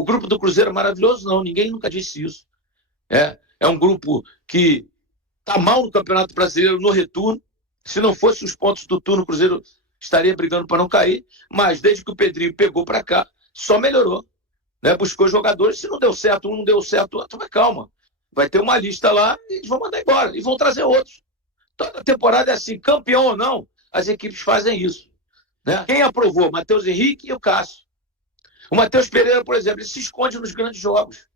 o grupo do Cruzeiro é maravilhoso. Não, ninguém nunca disse isso. É um grupo que está mal no Campeonato Brasileiro no retorno. Se não fosse os pontos do turno, o Cruzeiro estaria brigando para não cair. Mas desde que o Pedrinho pegou para cá, só melhorou. Né? Buscou jogadores. Se não deu certo um, não deu certo o outro, mas calma. Vai ter uma lista lá e eles vão mandar embora. E vão trazer outros. Toda temporada é assim, campeão ou não, as equipes fazem isso. Né? Quem aprovou? Matheus Henrique e o Cássio. O Matheus Pereira, por exemplo, ele se esconde nos grandes jogos.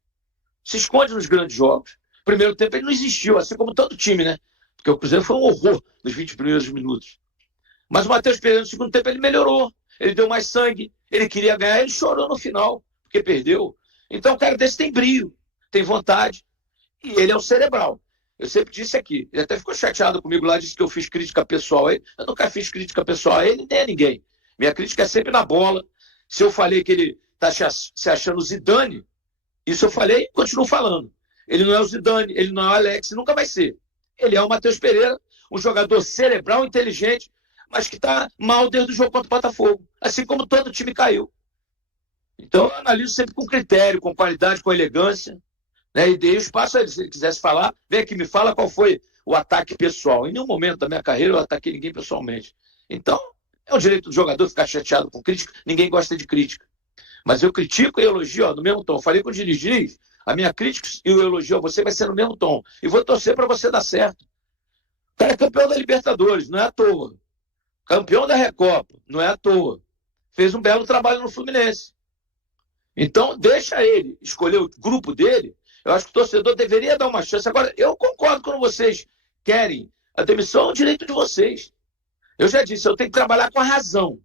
Se esconde nos grandes jogos. Primeiro tempo ele não existiu, assim como todo time, né? Porque o Cruzeiro foi um horror nos 20 primeiros minutos. Mas o Matheus Pereira, no segundo tempo, ele melhorou. Ele deu mais sangue, ele queria ganhar, ele chorou no final, porque perdeu. Então o cara desse tem brio, tem vontade. E ele é o cerebral. Eu sempre disse aqui, ele até ficou chateado comigo lá, disse que eu fiz crítica pessoal a ele. Eu nunca fiz crítica pessoal a ele nem a ninguém. Minha crítica é sempre na bola. Se eu falei que ele está se achando Zidane, isso eu falei e continuo falando. Ele não é o Zidane, ele não é o Alex, nunca vai ser. Ele é o Matheus Pereira, um jogador cerebral, inteligente, mas que está mal desde o jogo contra o Botafogo. Assim como todo o time caiu. Então eu analiso sempre com critério, com qualidade, com elegância. Né? E dei espaço a ele. Se ele quisesse falar, vem aqui, me fala qual foi o ataque pessoal. Em nenhum momento da minha carreira eu ataquei ninguém pessoalmente. Então, é o direito do jogador ficar chateado com crítica. Ninguém gosta de crítica. Mas eu critico e elogio no mesmo tom. Eu falei com o Diniz, a minha crítica e o elogio a você vai ser no mesmo tom. E vou torcer para você dar certo. O cara é campeão da Libertadores, não é à toa. Campeão da Recopa, não é à toa. Fez um belo trabalho no Fluminense. Então, deixa ele escolher o grupo dele. Eu acho que o torcedor deveria dar uma chance. Agora, eu concordo quando vocês querem a demissão, é o direito de vocês. Eu já disse, eu tenho que trabalhar com a razão.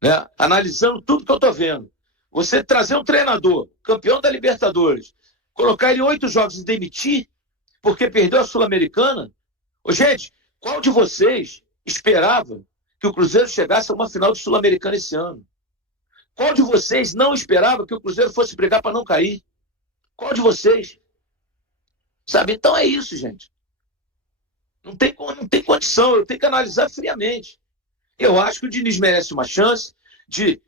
Né? Analisando tudo que eu estou vendo. Você trazer um treinador, campeão da Libertadores, colocar ele 8 jogos e demitir, porque perdeu a Sul-Americana. Gente, qual de vocês esperava que o Cruzeiro chegasse a uma final de Sul-Americana esse ano? Qual de vocês não esperava que o Cruzeiro fosse brigar para não cair? Qual de vocês? Sabe? Então é isso, gente. Não tem condição, eu tenho que analisar friamente. Eu acho que o Diniz merece uma chance de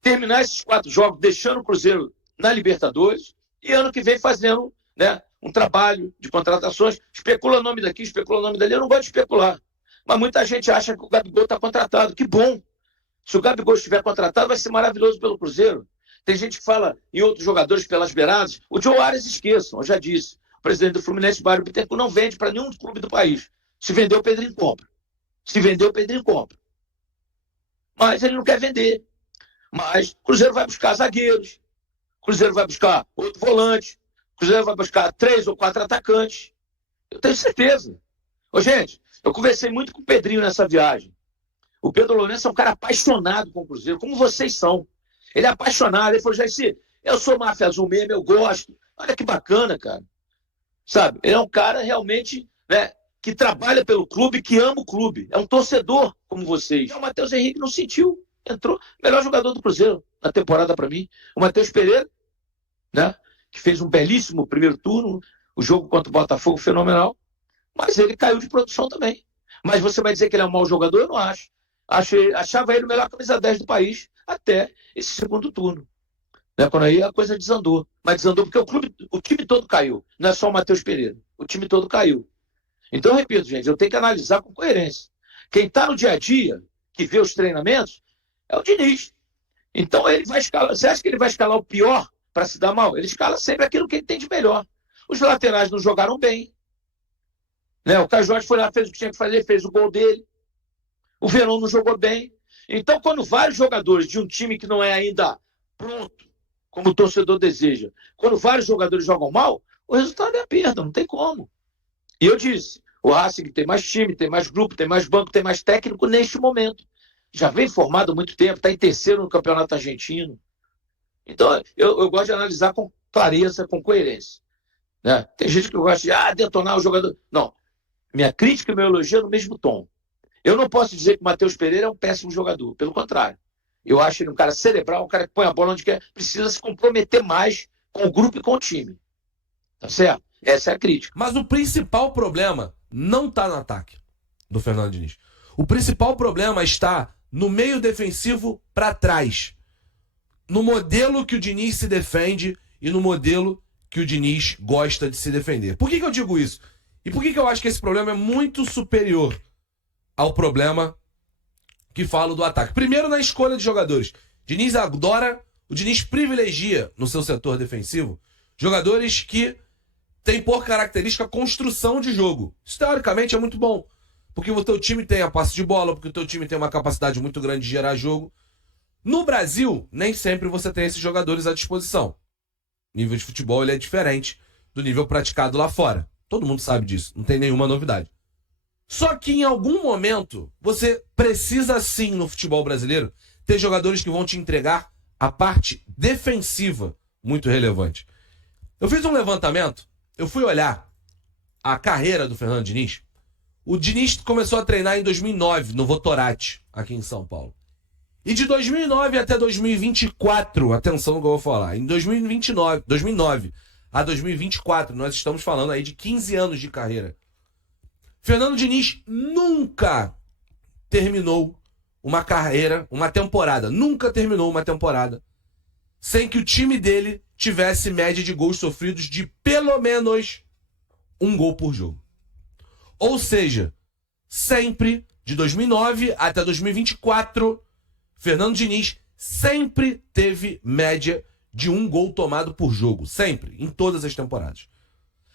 terminar esses 4 jogos deixando o Cruzeiro na Libertadores e ano que vem fazendo, né, um trabalho de contratações. Especula o nome daqui, especula o nome dali. Eu não gosto de especular. Mas muita gente acha que o Gabigol está contratado. Que bom. Se o Gabigol estiver contratado, vai ser maravilhoso pelo Cruzeiro. Tem gente que fala em outros jogadores pelas beiradas. O Joe Arias, esqueçam, eu já disse. O presidente do Fluminense, Mário Bittencourt, não vende para nenhum clube do país. Se vender, o Pedrinho compra. Se vender, o Pedrinho compra. Mas ele não quer vender. Mas o Cruzeiro vai buscar zagueiros. O Cruzeiro vai buscar 8 volantes. O Cruzeiro vai buscar 3 ou 4 atacantes. Eu tenho certeza. Gente, eu conversei muito com o Pedrinho nessa viagem. O Pedro Lourenço é um cara apaixonado com o Cruzeiro, como vocês são. Ele é apaixonado. Ele falou, Jaci, eu sou máfia azul mesmo, eu gosto. Olha que bacana, cara. Sabe? Ele é um cara realmente, né, que trabalha pelo clube, que ama o clube. É um torcedor como vocês. O Matheus Henrique não sentiu. Entrou. Melhor jogador do Cruzeiro na temporada para mim. O Matheus Pereira, né, que fez um belíssimo primeiro turno. O jogo contra o Botafogo fenomenal. Mas ele caiu de produção também. Mas você vai dizer que ele é um mau jogador? Eu não acho. Achava ele o melhor camisa 10 do país até esse segundo turno. Né? Quando aí a coisa desandou. Mas desandou porque o time todo caiu. Não é só o Matheus Pereira. O time todo caiu. Então, eu repito, gente, eu tenho que analisar com coerência. Quem está no dia a dia, que vê os treinamentos, é o Diniz. Então, ele vai escalar. Você acha que ele vai escalar o pior para se dar mal? Ele escala sempre aquilo que ele tem de melhor. Os laterais não jogaram bem. Né? O Caio Jorge foi lá, fez o que tinha que fazer, fez o gol dele. O Verón não jogou bem. Então, quando vários jogadores de um time que não é ainda pronto, como o torcedor deseja, quando vários jogadores jogam mal, o resultado é a perda, não tem como. E eu disse, o Racing tem mais time, tem mais grupo, tem mais banco, tem mais técnico neste momento. Já vem formado há muito tempo, está em terceiro no Campeonato Argentino. Então, eu gosto de analisar com clareza, com coerência. Né? Tem gente que gosta de detonar o jogador. Não. Minha crítica e meu elogio é no mesmo tom. Eu não posso dizer que o Matheus Pereira é um péssimo jogador. Pelo contrário. Eu acho ele um cara cerebral, um cara que põe a bola onde quer, precisa se comprometer mais com o grupo e com o time. Tá certo? Essa é a crítica. Mas o principal problema não está no ataque do Fernando Diniz. O principal problema está no meio defensivo para trás. no modelo que o Diniz se defende e no modelo que o Diniz gosta de se defender. Por que eu digo isso? E por que eu acho que esse problema é muito superior ao problema que falo do ataque? Primeiro, na escolha de jogadores. O Diniz privilegia no seu setor defensivo jogadores que têm por característica a construção de jogo. Isso, teoricamente, é muito bom. Porque o teu time tem a posse de bola, porque o teu time tem uma capacidade muito grande de gerar jogo. No Brasil, nem sempre você tem esses jogadores à disposição. O nível de futebol ele é diferente do nível praticado lá fora. Todo mundo sabe disso, não tem nenhuma novidade. Só que em algum momento, você precisa sim, no futebol brasileiro, ter jogadores que vão te entregar a parte defensiva muito relevante. Eu fiz um levantamento, eu fui olhar a carreira do Fernando Diniz. O Diniz começou a treinar em 2009, no Votorati, aqui em São Paulo. E de 2009 até 2024, atenção no que eu vou falar, em 2009 a 2024, nós estamos falando aí de 15 anos de carreira. Fernando Diniz nunca terminou uma temporada, sem que o time dele tivesse média de gols sofridos de pelo menos um gol por jogo. Ou seja, sempre, de 2009 até 2024, Fernando Diniz sempre teve média de um gol tomado por jogo. Sempre, em todas as temporadas.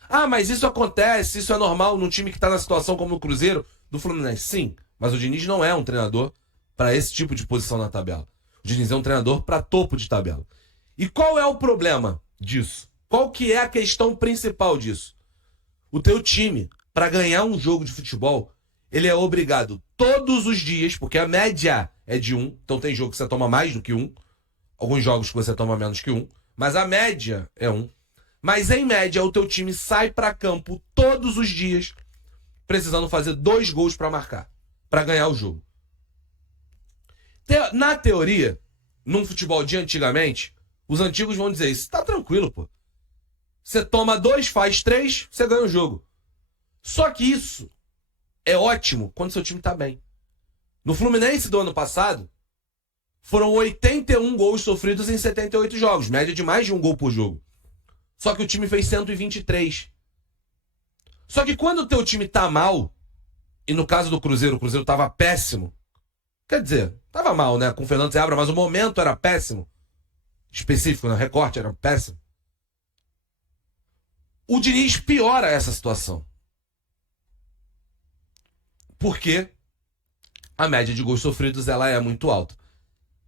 Ah, mas isso acontece, isso é normal num time que está na situação como o Cruzeiro, do Fluminense. Sim, mas o Diniz não é um treinador para esse tipo de posição na tabela. O Diniz é um treinador para topo de tabela. E qual é o problema disso? Qual que é a questão principal disso? O teu time, para ganhar um jogo de futebol, ele é obrigado todos os dias, porque a média é de 1, então tem jogo que você toma mais do que 1, alguns jogos que você toma menos que 1, mas a média é 1. Mas em média o teu time sai para campo todos os dias precisando fazer 2 gols para marcar, para ganhar o jogo. Na teoria, num futebol de antigamente, os antigos vão dizer isso, tá tranquilo, pô. Você toma 2, faz 3, você ganha o jogo. Só que isso é ótimo quando seu time tá bem. No Fluminense do ano passado, foram 81 gols sofridos em 78 jogos, média de mais de um gol por jogo. Só que o time fez 123. Só que quando o teu time tá mal, e no caso do Cruzeiro, o Cruzeiro tava péssimo. Quer dizer, tava mal, né? Com o Fernando Seabra, mas o momento era péssimo. Específico, né? O recorte era péssimo. O Diniz piora essa situação. Porque a média de gols sofridos ela é muito alta.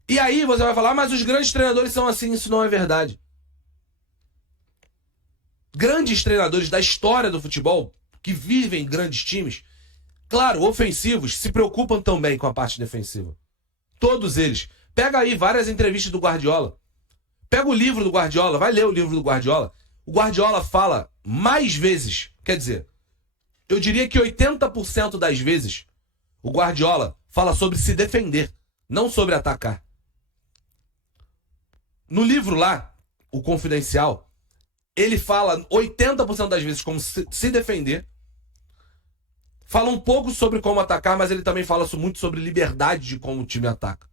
E aí você vai falar, mas os grandes treinadores são assim, isso não é verdade. Grandes treinadores da história do futebol, que vivem em grandes times, claro, ofensivos, se preocupam também com a parte defensiva. Todos eles. Pega aí várias entrevistas do Guardiola. Pega o livro do Guardiola, vai ler o livro do Guardiola. O Guardiola fala mais vezes, quer dizer, eu diria que 80% das vezes, o Guardiola fala sobre se defender, não sobre atacar. No livro lá, o Confidencial, ele fala 80% das vezes como se defender, fala um pouco sobre como atacar, mas ele também fala muito sobre liberdade de como o time ataca.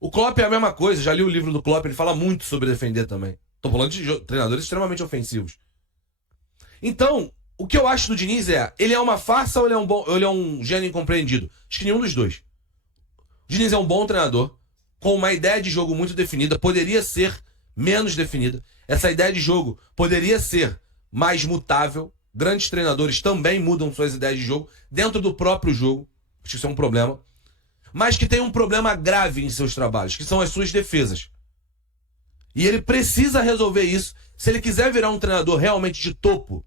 O Klopp é a mesma coisa, já li o livro do Klopp, ele fala muito sobre defender também. Tô falando de treinadores extremamente ofensivos. Então, o que eu acho do Diniz ele é uma farsa ou ele é um gênio incompreendido? Acho que nenhum dos dois. O Diniz é um bom treinador, com uma ideia de jogo muito definida, poderia ser menos definida. Essa ideia de jogo poderia ser mais mutável. Grandes treinadores também mudam suas ideias de jogo dentro do próprio jogo. Acho que isso é um problema. Mas que tem um problema grave em seus trabalhos, que são as suas defesas. E ele precisa resolver isso se ele quiser virar um treinador realmente de topo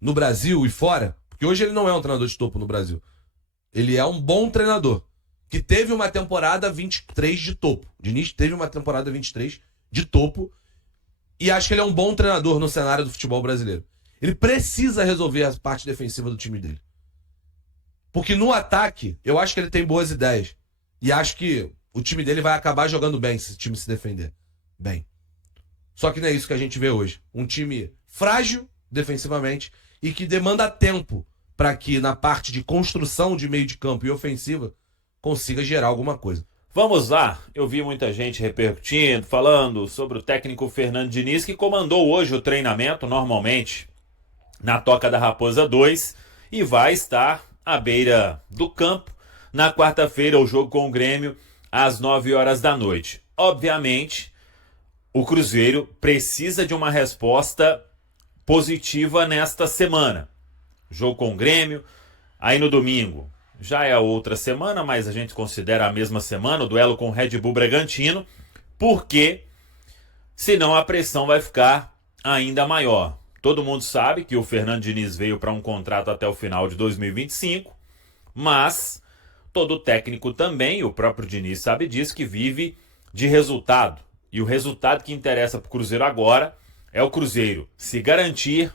no Brasil e fora. Porque hoje ele não é um treinador de topo no Brasil. Ele é um bom treinador, que teve uma temporada 23 de topo. O Diniz teve uma temporada 23 de topo e acho que ele é um bom treinador no cenário do futebol brasileiro. Ele precisa resolver a parte defensiva do time dele. Porque no ataque, eu acho que ele tem boas ideias. E acho que o time dele vai acabar jogando bem se o time se defender bem. Só que não é isso que a gente vê hoje. Um time frágil defensivamente e que demanda tempo para que na parte de construção de meio de campo e ofensiva consiga gerar alguma coisa. Vamos lá, eu vi muita gente repercutindo, falando sobre o técnico Fernando Diniz, que comandou hoje o treinamento, normalmente, na Toca da Raposa 2, e vai estar à beira do campo na quarta-feira, o jogo com o Grêmio, às 9 horas da noite. Obviamente, o Cruzeiro precisa de uma resposta positiva nesta semana. Jogo com o Grêmio, aí no domingo já é a outra semana, mas a gente considera a mesma semana, o duelo com o Red Bull Bragantino, porque senão a pressão vai ficar ainda maior. Todo mundo sabe que o Fernando Diniz veio para um contrato até o final de 2025, mas todo técnico também, o próprio Diniz sabe disso, que vive de resultado. E o resultado que interessa para o Cruzeiro agora é o Cruzeiro se garantir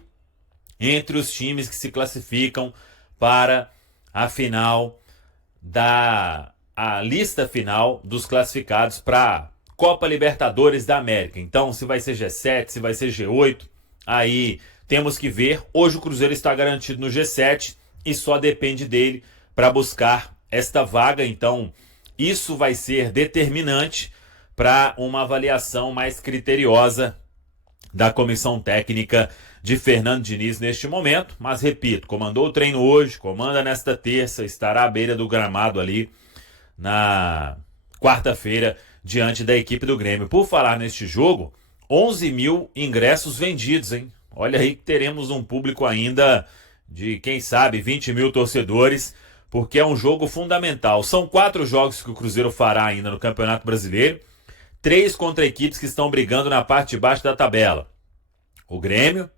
entre os times que se classificam para a final a lista final dos classificados para Copa Libertadores da América. Então, se vai ser G7, se vai ser G8, aí temos que ver. Hoje o Cruzeiro está garantido no G7 e só depende dele para buscar esta vaga. Então, isso vai ser determinante para uma avaliação mais criteriosa da comissão técnica de Fernando Diniz neste momento, mas repito, comandou o treino hoje, comanda nesta terça, estará à beira do gramado ali na quarta-feira diante da equipe do Grêmio. Por falar neste jogo, 11 mil ingressos vendidos, hein? Olha aí que teremos um público ainda de, quem sabe, 20 mil torcedores, porque é um jogo fundamental. São 4 jogos que o Cruzeiro fará ainda no Campeonato Brasileiro, 3 contra equipes que estão brigando na parte de baixo da tabela. O Grêmio,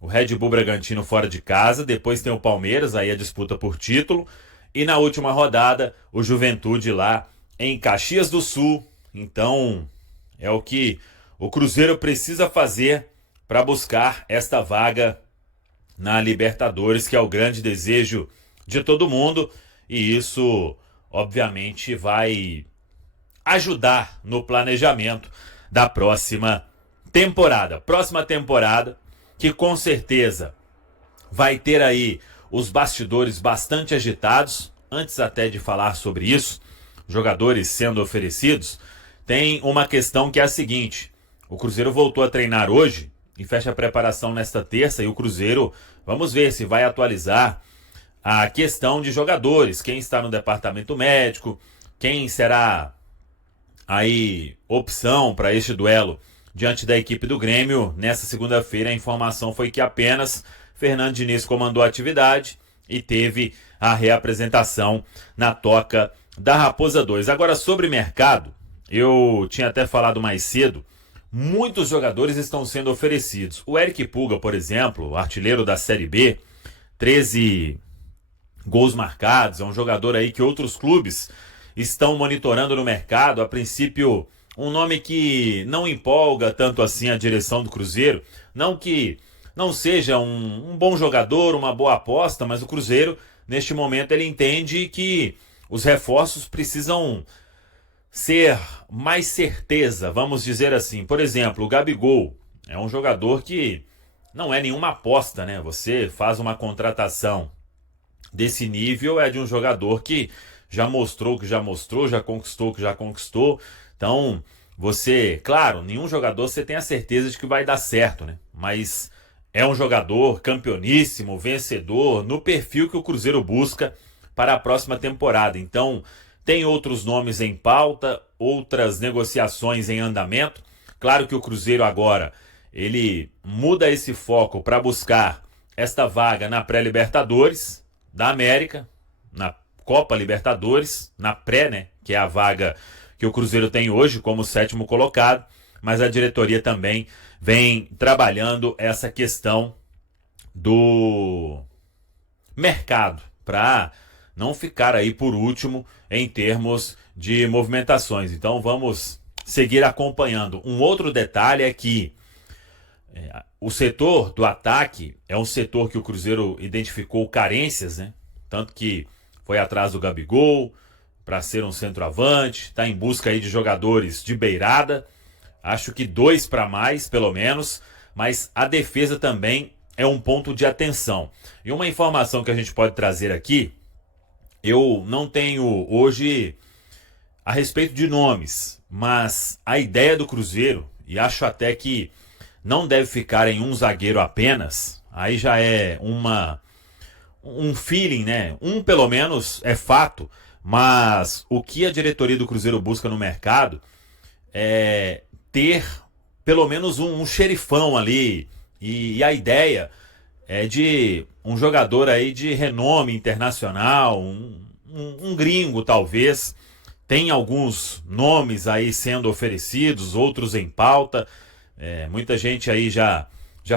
o Red Bull Bragantino fora de casa, depois tem o Palmeiras, aí a disputa por título, e na última rodada, o Juventude lá em Caxias do Sul. Então, é o que o Cruzeiro precisa fazer para buscar esta vaga na Libertadores, que é o grande desejo de todo mundo, e isso, obviamente, vai ajudar no planejamento da próxima temporada. Próxima temporada, que com certeza vai ter aí os bastidores bastante agitados. Antes até de falar sobre isso, jogadores sendo oferecidos, tem uma questão que é a seguinte: o Cruzeiro voltou a treinar hoje e fecha a preparação nesta terça, e o Cruzeiro, vamos ver se vai atualizar a questão de jogadores, quem está no departamento médico, quem será aí opção para este duelo diante da equipe do Grêmio. Nessa segunda-feira a informação foi que apenas Fernando Diniz comandou a atividade e teve a reapresentação na Toca da Raposa 2. Agora, sobre mercado, eu tinha até falado mais cedo, muitos jogadores estão sendo oferecidos. O Eric Pulga, por exemplo, artilheiro da Série B, 13 gols marcados, é um jogador aí que outros clubes estão monitorando no mercado. A princípio, um nome que não empolga tanto assim a direção do Cruzeiro. Não que não seja um bom jogador, uma boa aposta, mas o Cruzeiro, neste momento, ele entende que os reforços precisam ser mais certeza, vamos dizer assim. Por exemplo, o Gabigol é um jogador que não é nenhuma aposta, né? Você faz uma contratação desse nível, é de um jogador que já mostrou que já mostrou, já conquistou que já conquistou. Então, você, claro, nenhum jogador você tem a certeza de que vai dar certo, né? Mas é um jogador campeoníssimo, vencedor, no perfil que o Cruzeiro busca para a próxima temporada. Então, tem outros nomes em pauta, outras negociações em andamento. Claro que o Cruzeiro agora, ele muda esse foco para buscar esta vaga na pré-Libertadores da América, na Copa Libertadores, na pré, né, que é a vaga que o Cruzeiro tem hoje como 7º colocado, mas a diretoria também vem trabalhando essa questão do mercado, para não ficar aí por último em termos de movimentações. Então vamos seguir acompanhando. Um outro detalhe é que o setor do ataque é um setor que o Cruzeiro identificou carências, né? Tanto que foi atrás do Gabigol para ser um centroavante, está em busca aí de jogadores de beirada, acho que 2 para mais, pelo menos, mas a defesa também é um ponto de atenção. E uma informação que a gente pode trazer aqui, eu não tenho hoje a respeito de nomes, mas a ideia do Cruzeiro, e acho até que não deve ficar em um zagueiro apenas, aí já é um feeling, né? Pelo menos é fato, mas o que a diretoria do Cruzeiro busca no mercado é ter pelo menos um xerifão ali, e a ideia é de um jogador aí de renome internacional, um gringo talvez. Tem alguns nomes aí sendo oferecidos, outros em pauta. Muita gente aí já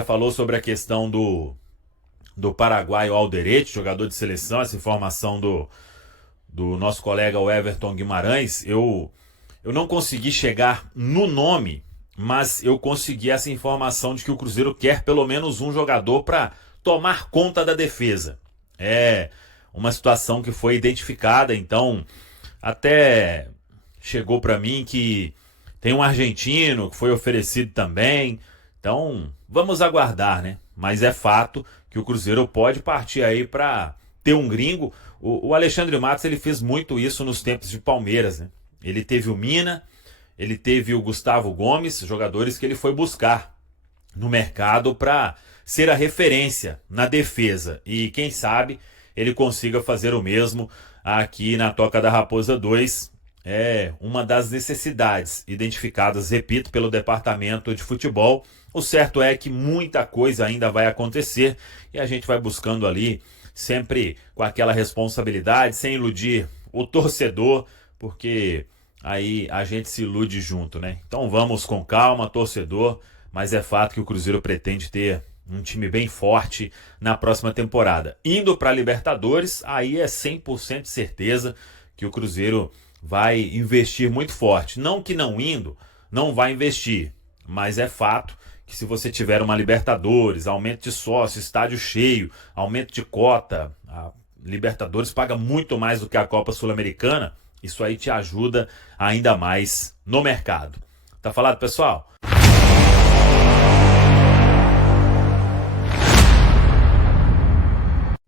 falou sobre a questão do paraguaio Alderete, jogador de seleção, essa informação do nosso colega Everton Guimarães. Eu não consegui chegar no nome, mas eu consegui essa informação de que o Cruzeiro quer pelo menos um jogador para tomar conta da defesa. É uma situação que foi identificada, então até chegou para mim que tem um argentino que foi oferecido também. Então vamos aguardar, né? Mas é fato que o Cruzeiro pode partir aí para ter um gringo. O Alexandre Matos, ele fez muito isso nos tempos de Palmeiras, né? Ele teve o Mina, ele teve o Gustavo Gomes, jogadores que ele foi buscar no mercado para ser a referência na defesa. E quem sabe ele consiga fazer o mesmo aqui na Toca da Raposa 2. É uma das necessidades identificadas, repito, pelo departamento de futebol. O certo é que muita coisa ainda vai acontecer e a gente vai buscando ali, sempre com aquela responsabilidade, sem iludir o torcedor, porque aí a gente se ilude junto, né? Então vamos com calma, torcedor, mas é fato que o Cruzeiro pretende ter um time bem forte na próxima temporada. Indo para a Libertadores, aí é 100% certeza que o Cruzeiro vai investir muito forte. Não que não indo, não vai investir, mas é fato que se você tiver uma Libertadores, aumento de sócio, estádio cheio, aumento de cota, a Libertadores paga muito mais do que a Copa Sul-Americana, isso aí te ajuda ainda mais no mercado. Tá falado, pessoal?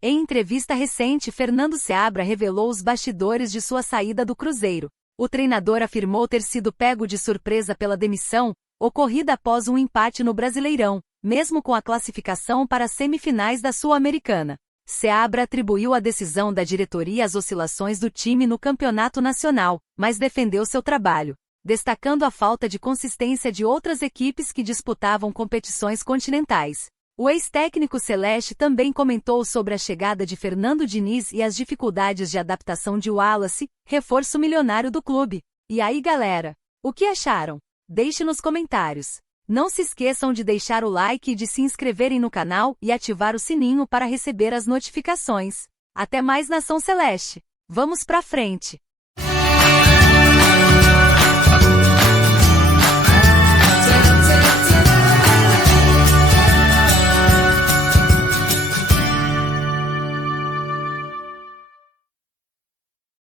Em entrevista recente, Fernando Seabra revelou os bastidores de sua saída do Cruzeiro. O treinador afirmou ter sido pego de surpresa pela demissão, ocorrida após um empate no Brasileirão, mesmo com a classificação para as semifinais da Sul-Americana. Seabra atribuiu a decisão da diretoria às oscilações do time no campeonato nacional, mas defendeu seu trabalho, destacando a falta de consistência de outras equipes que disputavam competições continentais. O ex-técnico celeste também comentou sobre a chegada de Fernando Diniz e as dificuldades de adaptação de Wallace, reforço milionário do clube. E aí, galera? O que acharam? Deixe nos comentários. Não se esqueçam de deixar o like e de se inscreverem no canal e ativar o sininho para receber as notificações. Até mais, Nação Celeste! Vamos pra frente!